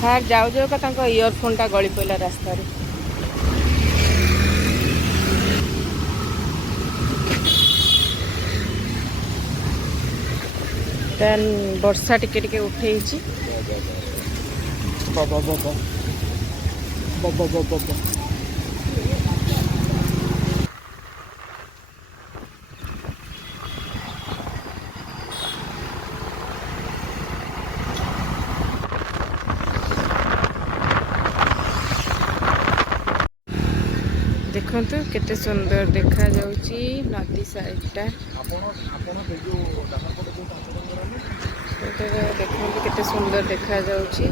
Sir ଯାଉ ଯାଉ ତାଙ୍କ ଇୟରଫୋନ୍ଟା ଗଳି ପଡ଼ିଲା ରାସ୍ତାରେ। ଦେନ୍ ବର୍ଷା ଟିକେ ଟିକେ ଉଠେଇଛି। ଦେଖନ୍ତୁ କେତେ ସୁନ୍ଦର ଦେଖାଯାଉଛି ନଦୀ ସାଇଡଟା। ଦେଖନ୍ତୁ କେତେ ସୁନ୍ଦର ଦେଖାଯାଉଛି।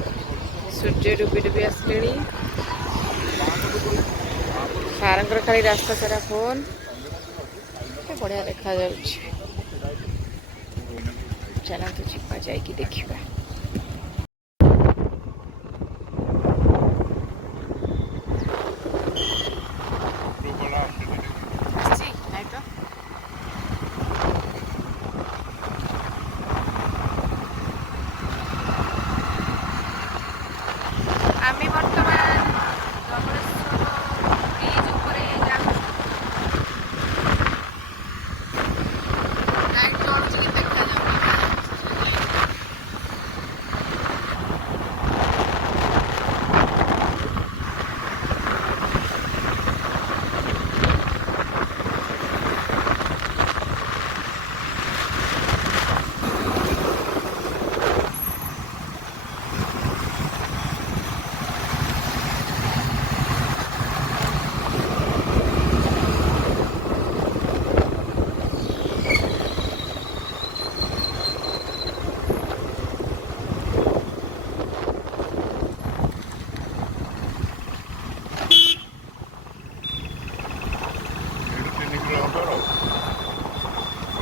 ସୂର୍ଯ୍ୟ ଡୁବି ଡୁବି ଆସିଲେଣି। ସାରଙ୍କର ଖାଲି ରାସ୍ତା ସାରା ଫୋନ୍। କେତେ ବଢ଼ିଆ ଦେଖାଯାଉଛି। ଚାଲନ୍ତୁ ଯିବା ଯାଇକି ଦେଖିବା। আমি বর্তমান ধবଳେଶ୍ୱର ব্রিজ উপরে যাচ্ছি। লাইট জ্বলୁଛି କି ଦେଖାଯାଉନି।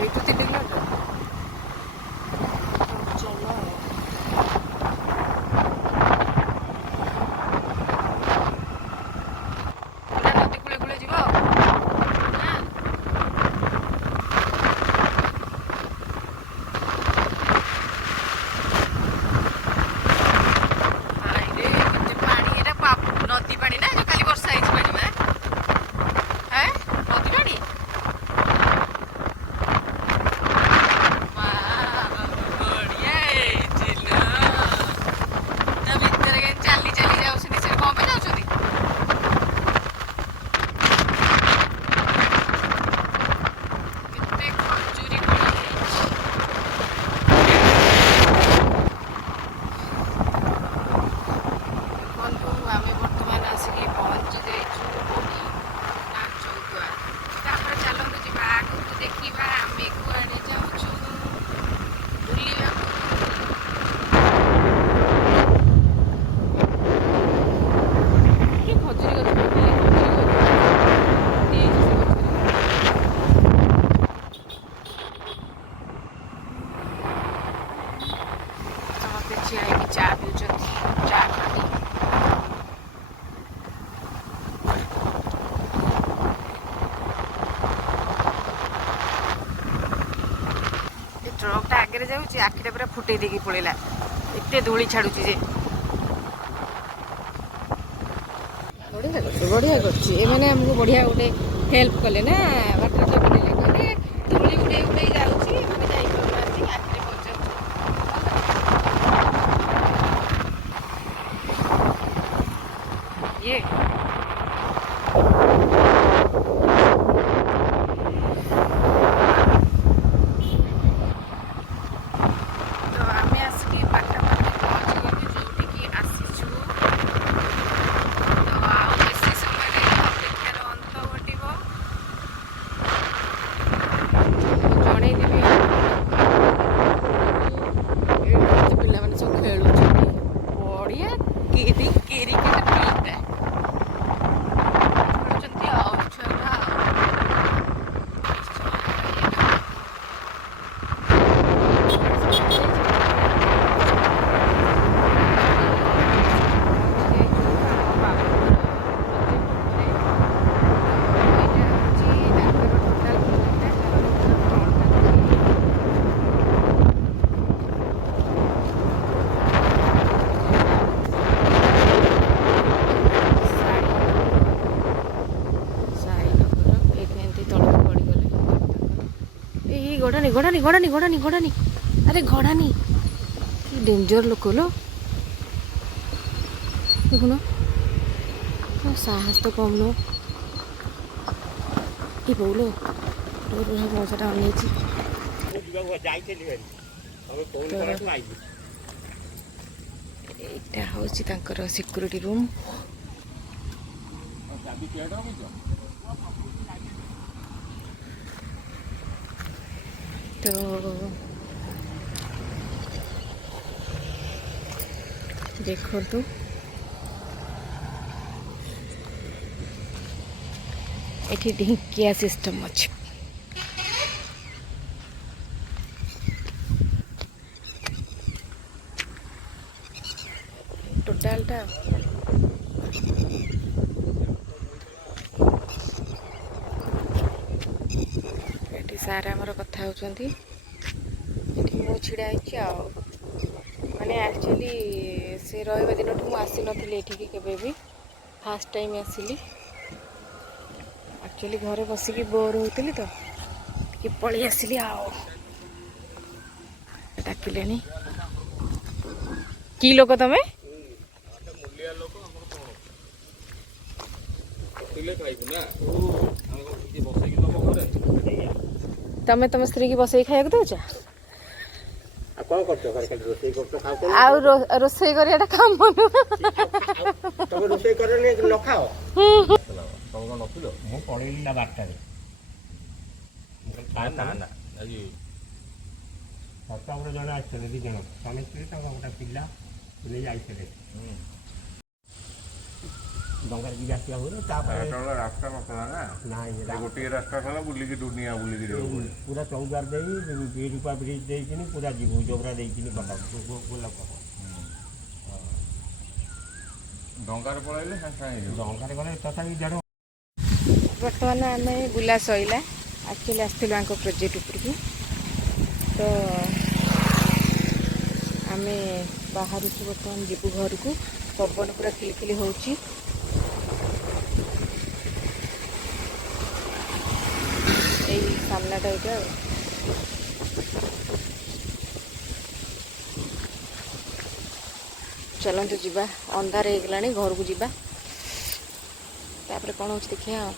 এইটু 3 কিলোমিটার। চলো নদী কূলে কূলে ଯିବ। ନଦୀ ପାଣି ନା କାଲି ବର୍ଷା ହେଇଛି ପାଣି ବା। ନଦୀ ପାଣି ବଢିଆ ହେଇଛି ଲୋ। ତା ଭିତରେ ଚାଲି ଚାଲି ଯାଉଛନ୍ତି। ସେଠି କଣ ପାଇଁ ଯାଉଛନ୍ତି? କେତେ ଖଜୁରୀ କୋଳି ହେଇଛି। ଦେଖନ୍ତୁ ଆମେ ବର୍ତ୍ତମାନ ଆସିକି ପହଞ୍ଚି ଯାଇଛୁ କୋଉଠି ନା ଚୌଦ୍ୱାର। ତାପରେ ଚାଲନ୍ତୁ ଯିବା ଆଗକୁ ଦେଖିବା ଆମେ କୁଆଡ଼େ ଯାଉଛୁ ବୁଲିବାକୁ। ଖଜୁରୀ ଗଛ ସମସ୍ତେ ଠିଆ ହେଇକି ଚା ପିଉଛନ୍ତି। ଚା ପାଣି ଟ୍ରକଟା ଆଗରେ ଯାଉଛି। ଆଖିଟା ପୁରା ଫୁଟେଇ ଦେଇକି ପଳେଇଲା। ଏତେ ଧୂଳି ଛାଡୁଛି ଯେ। ବଢିଆ କରୁଛି। ଏମାନେ ଆମକୁ ବଢିଆ ଗୋଟେ ହେଲ୍ପ କଲେ ନା। ବାଟରେ ଜଗିଦେଲେ କହିଲେ ଧୂଳି ଉଡେଇ ଉଡେଇ ଯାଉଛି ଏମାନେ ଯାଇପାରୁନାହାନ୍ତି। ଆଖିରେ ପଚାରୁଛନ୍ତି ଇଏ ତ ଆମେ ଆସିକି ପାଖାପାଖି ପହଞ୍ଚିଗଲୁ ଯୋଉଠିକି ଆସିଛୁ। ତ ଆଉ ବେଶୀ ସମୟ ନାହିଁ। ଅପେକ୍ଷାର ଅନ୍ତ ଘଟିବ। ଜଣେଇଦେବି ଏଇଠି ପିଲାମାନେ ସବୁ ଖେଳୁଛନ୍ତି। ବଢିଆ କ୍ରିକେଟ ଫିଲ୍ଡଟା। ଗଡ଼ାନି ଗଡ଼ାନି ଗଡ଼ାନି ଗଡ଼ାନି ଗଡ଼ାନି ଆରେ ଗଡ଼ାନି କି ଡେଞ୍ଜର ଲୋକ लो ଦେଖୁନ ସାହସ ତ କମ୍ ନୁହଁ କି ବୋଉଲୋ ମଶାଟା ଅନେଇଛି ଏଇଟା ହେଉଛି ତାଙ୍କର ସିକ୍ୟୁରିଟି ରୁମ୍ ତ ଦେଖନ୍ତୁ ଏଠି ଢିଙ୍କିଆ ସିଷ୍ଟମ୍ ଅଛି ଟୋଟାଲଟା ଏଠି ସାର୍ ଆମର କଥା ହେଉଛନ୍ତି ଏଠି ମୁଁ ଛିଡ଼ା ହେଇଛି ଆଉ ମାନେ ଆକ୍ଚୁଆଲି ସେ ରହିବା ଦିନଠୁ ମୁଁ ଆସିନଥିଲି ଏଠିକି କେବେ ବି ଫାର୍ଷ୍ଟ ଟାଇମ୍ ଆସିଲି ଆକ୍ଚୁଆଲି ଘରେ ବସିକି ବୋର୍ ହେଉଥିଲି ତ ଟିକେ ପଳେଇ ଆସିଲି ଆଉ ଡାକିଲେଣି କି ଲୋକ ତମେ ତମେ ତମ ସ୍ତ୍ରୀ କି ବସେଇ ଖାଇବାକୁ ଦଉଛ ଆଉ ରୋଷେଇ କରିବାଟା କାମ ନୁହଁ ମୁଁ ପଳେଇଲି ନା 12টাରେ ସପ୍ତାହରେ ଜଣେ ଆସିଥିଲେ 2 ଜଣ ସ୍ୱାମୀ ସ୍ତ୍ରୀ ତାଙ୍କ ଗୋଟେ ପିଲା ନେଇ ଯାଇଥିଲେ ଡଙ୍ଗାରେ ଯିବା ଆସିବା ହୁଏ ତାପରେ ରାସ୍ତା ନଥିଲା ନା ନାଇଁ ଗୋଟିଏ ରାସ୍ତା ଥିଲା ବୁଲିକି ଦୁନିଆ ବୁଲିକି ପୁରା ଚୌଦ୍ୱାର ଦେଇ ବିରୁପା ବ୍ରିଜ୍ ଦେଇକିନି ପୁରା ଯିବୁ ଜୋବ୍ରା ଦେଇକିନି କଟକ ଡଙ୍ଗାରେ ପଳେଇଲେ ସାଙ୍ଗେ ସାଙ୍ଗେ ଡଙ୍ଗାରେ ଗଲେ ତଥାପି ଦେଢ଼ ବର୍ତ୍ତମାନ ଆମେ ବୁଲା ସଇଲା ଆକ୍ଚୁଆଲି ଆସିଥିଲୁ ଆଙ୍କ ପ୍ରୋଜେକ୍ଟ ଉପରକୁ ତ ଆମେ ବାହାରୁଛୁ ବର୍ତ୍ତମାନ ଯିବୁ ଘରକୁ ପବନ ପୁରା ଖିଲିଖିଲି ହେଉଛି ଏଇ ସାମ୍ନାଟା ଏଇଟା ଆଉ ଚାଲନ୍ତୁ ଯିବା ଅନ୍ଧାର ହେଇଗଲାଣି ଘରକୁ ଯିବା ତାପରେ କ'ଣ ହେଉଛି ଦେଖିବା ଆଉ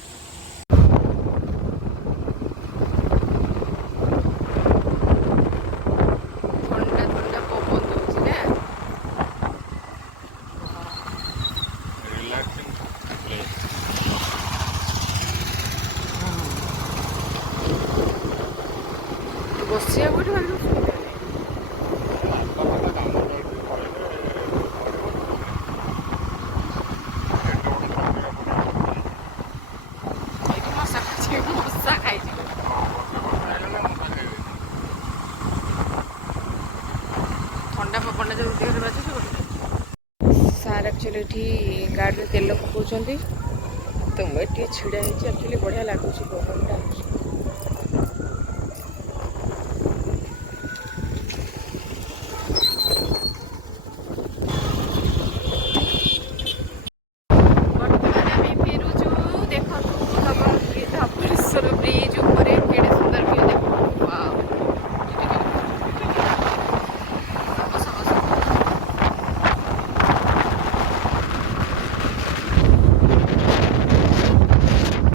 ଥଣ୍ଡା ଥଣ୍ଡା ପବନ ଦେଉଛି ନା ବସିବା କୋଉଠି ଭାବି ମଶା ଖାଇଯିବ ଥଣ୍ଡା ପବନଟା ଯେଉଁ ଦେହରେ ବାଜୁଛି ଗୋଟେ ସାର୍ ଆକ୍ଚୁଆଲି ଏଠି ଗାଡ଼ିରେ ତେଲ ପକାଉଛନ୍ତି ତ ମୁଁ ଏଠି ଛିଡ଼ା ହେଇଛି ଆକ୍ଚୁଆଲି ବଢ଼ିଆ ଲାଗୁଛି ପବନଟା